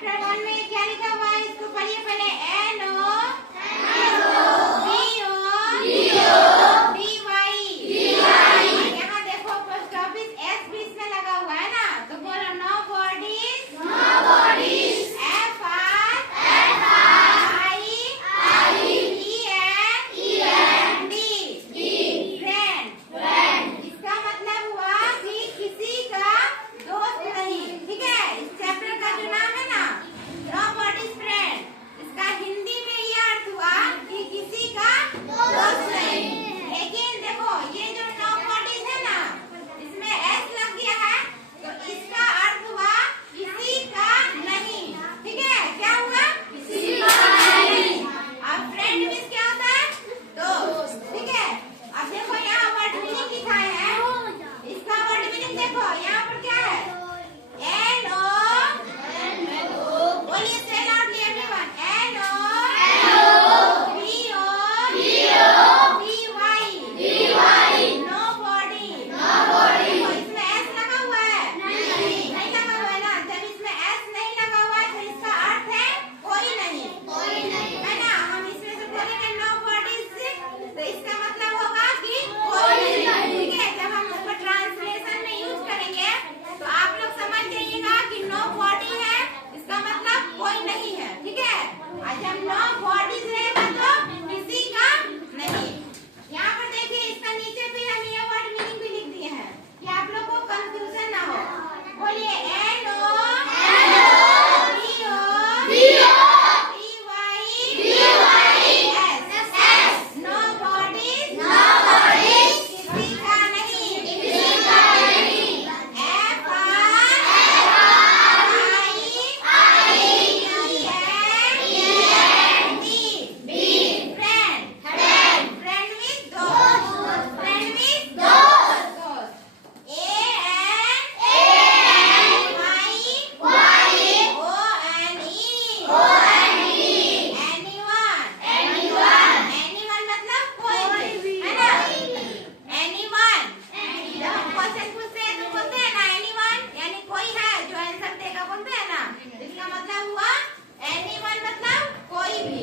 Chapter 1 में क्या लिखा हुआ है इसको पढ़िए पहले। NO यहाँ देखो पोस्ट ऑफिस एस बीच में लगा हुआ है ना, तो बोलो नो बॉडीज फ्रेंड। इसका मतलब हुआ कि किसी का दोस्त नहीं। ठीक है, इस चैप्टर का जो नाम है ना नो बॉडीज फ्रेंड, इसका हिंदी में ये अर्थ हुआ कि किसी का दोस्त नहीं। लेकिन देखो ये जो नो बॉडीज है ना इसमें एस लग गया है, तो इसका अर्थ हुआ किसी का नहीं। ठीक है, क्या हुआ? किसी का नहीं। अब फ्रेंड मींस क्या होता है? दोस्त। ठीक है, अब देखो यहाँ वर्ड मीनिंग लिखा है, इसका वर्ड मीनिंग देखो यहाँ पर क्या है। NO बोलिए से loudly everyone. NO BODY no body. इसमें एस लगा हुआ है? नहीं लगा हुआ है ना। जब इसमें एस नहीं लगा हुआ है तो इसका अर्थ है कोई नहीं, है ना। हम इसमें से बोलेंगे नो बॉडीज तो इसका मतलब होगा कि कोई नहीं। ठीक है, जब हम उसको ट्रांसलेशन में यूज करेंगे तो आप लोग समझ जाइएगा कि नो बॉडी है इसका मतलब कोई नहीं है। ठीक है, और जब नो बॉडीज रहेगा तो किसी का नहीं। यहाँ पर देखिए इसका नीचे भी हम ये वर्ड मीनिंग भी लिख दिए हैं कि आप लोग को कंफ्यूजन ना हो। बोलिए NO BODYS नो बॉडीज किसी का नहीं। इसका मतलब हुआ anyone मतलब कोई भी।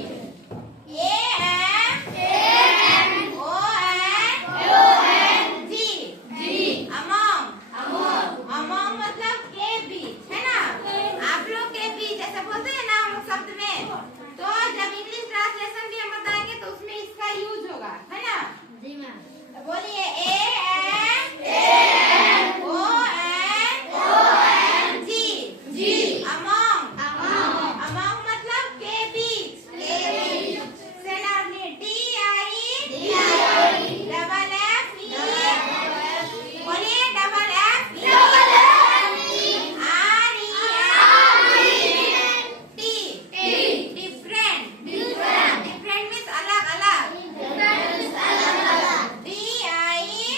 among मतलब के बीच, है ना। आप लोग के बीच ऐसा बोलते हैं ना हम शब्द में, तो जब इंग्लिश ट्रांसलेशन भी हम बताएंगे तो उसमें इसका यूज होगा, है ना। तो बोलिए among मतलब के बीच। से लाउडली DIEFFE बोलिए REFT डिफरेंट मींस अलग अलग। DIEFFENT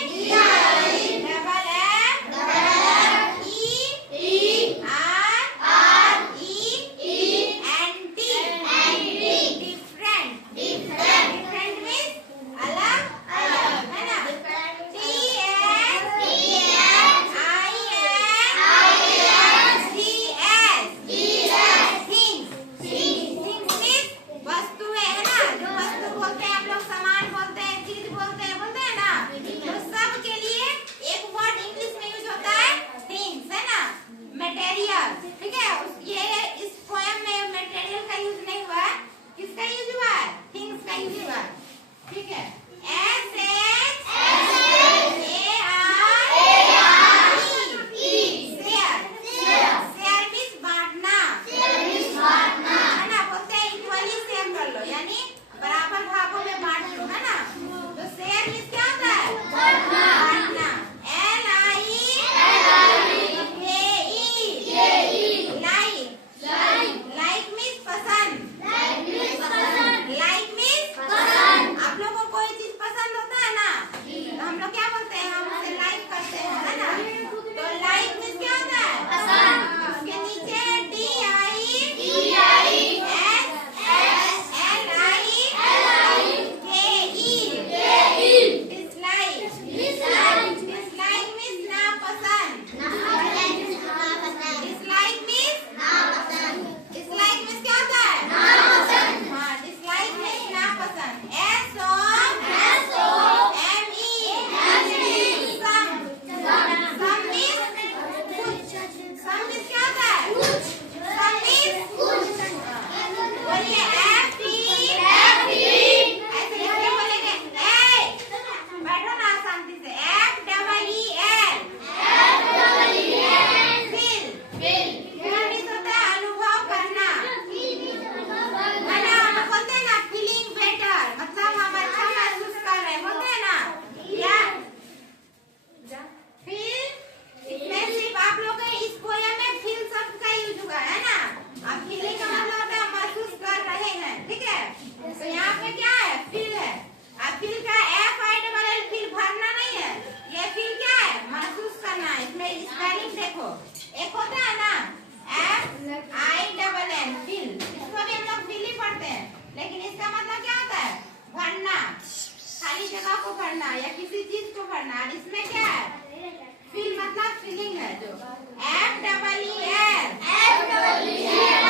को पढ़ना या किसी चीज को पढ़ना। और इसमें क्या है, फील मतलब फीलिंग है जो, F E E L